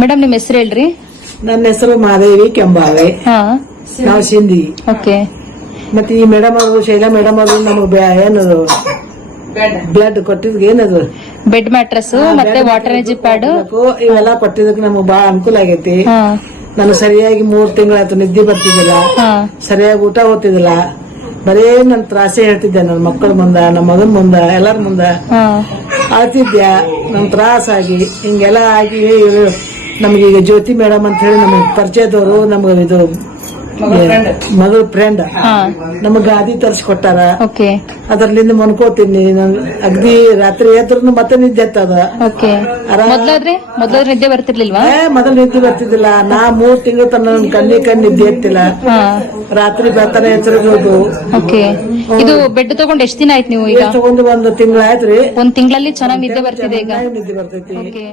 Madam ನಿಮ್ ಹೆಸರು ಹೇಳ್ರಿ. ನನ್ನ ಹೆಸರು ಮಾದೇವಿ ಕೆಂಬಾವೆ. ಹಾ ನಾವು ಸಿಂಧಿ. ಓಕೆ. ಮತ್ತೆ ಈ ಮೇಡಮ್ ಅವರು ಶೈಲಾ ಮೇಡಮ್ ಅವರು ನಮಗೆ ಏನದು ಬ್ಲಡ್ ಕೊಟ್ಟಿದ್ ಏನದು ಬೆಡ್ ಮ್ಯಾಟ್ರಸ್ ಮತ್ತೆ ವಾಟರ್ ಎನರ್ಜಿ ಪ್ಯಾಡ್ ಇವೆಲ್ಲ ಕೊಟ್ಟಿದ್ದಕ್ಕೆ ನಮಗೆ ಬಹಳ ಅನುಕೂಲ ಆಗೈತಿ. ಹಾ ನಾನು ಸರಿಯಾಗಿ 3 ತಿಂಗಳಾಯ್ತು ನಿದ್ದೆ ಬರ್ತಿದ್ದಿಲ್ಲ, ಹಾ ಸರಿಯಾಗಿ ಊಟ ಹೋಗ್ತಿದ್ದಿಲ್ಲ. ಬರೇ ನನ್ ತ್ರಾಸೆ ಹೇಳ್ತಿದ್ದೆ, ನನ್ನ ಮಕ್ಕಳ ಮುಂದ, ನಮ್ಮ ಮಗನ್ ಮುಂದ, ಎಲ್ಲರ ಮುಂದ ಹಾ ಆಳ್ತಿದ್ದೆ. ನನ್ ತ್ರಾಸಾಗಿ ಹಿಂಗೆಲ್ಲ ಆಗಿ ನಮ್ಗೀಗ ಜ್ಯೋತಿ ಮೇಡಮ್ ಅಂತ ಹೇಳಿ ನಮಗ್ ಪರಿಚಯದವರು, ನಮ್ಗ ಇದು ಮಗಳ ಫ್ರೆಂಡ್ ಹಾ ನಮಗ್ ಗಾದಿ ತರ್ಸ್ಕೊಟ್ಟಾರ. ಓಕೆ ಅದ್ರಲ್ಲಿಂದ ಮನ್ಕೋತೀನಿ. ಅಗ್ದಿ ರಾತ್ರಿ ಎದ್ರೂ ಮತ್ತೆ ನಿದ್ದೆ ಎತ್ತದ. ಓಕೆ. ಮೊದ್ಲಾದ್ರೆ ನಿದ್ದೆ ಬರ್ತಿರ್ಲಿಲ್ವಾ? ಮೊದಲು ನಿದ್ದೆ ಬರ್ತಿದ್ದಿಲ್ಲ. ನಾ 3 ತಿಂಗಳು ತನ್ನ ನನ್ ಕಣ್ಣಿ ನಿದ್ದೆ ಎತ್ತಿಲ್ಲ. ಹಾ ರಾತ್ರಿ ಬರ್ತಾನೆ ಎಚ್ಚರದು. ಓಕೆ. ಇದು ಬೆಡ್ ತಗೊಂಡ್ ಎಷ್ಟ್ ದಿನ ಆಯ್ತು ನೀವು ಈಗ? ತಗೊಂಡು 1 ತಿಂಗಳಾಯ್ತ್ರಿ. 1 ತಿಂಗಳಲ್ಲಿ ಚೆನ್ನಾಗಿ ನಿದ್ದೆ ಬರ್ತಿದೆ ಈಗ? ನಿದ್ದೆ ಬರ್ತೈತಿ. ಓಕೆ.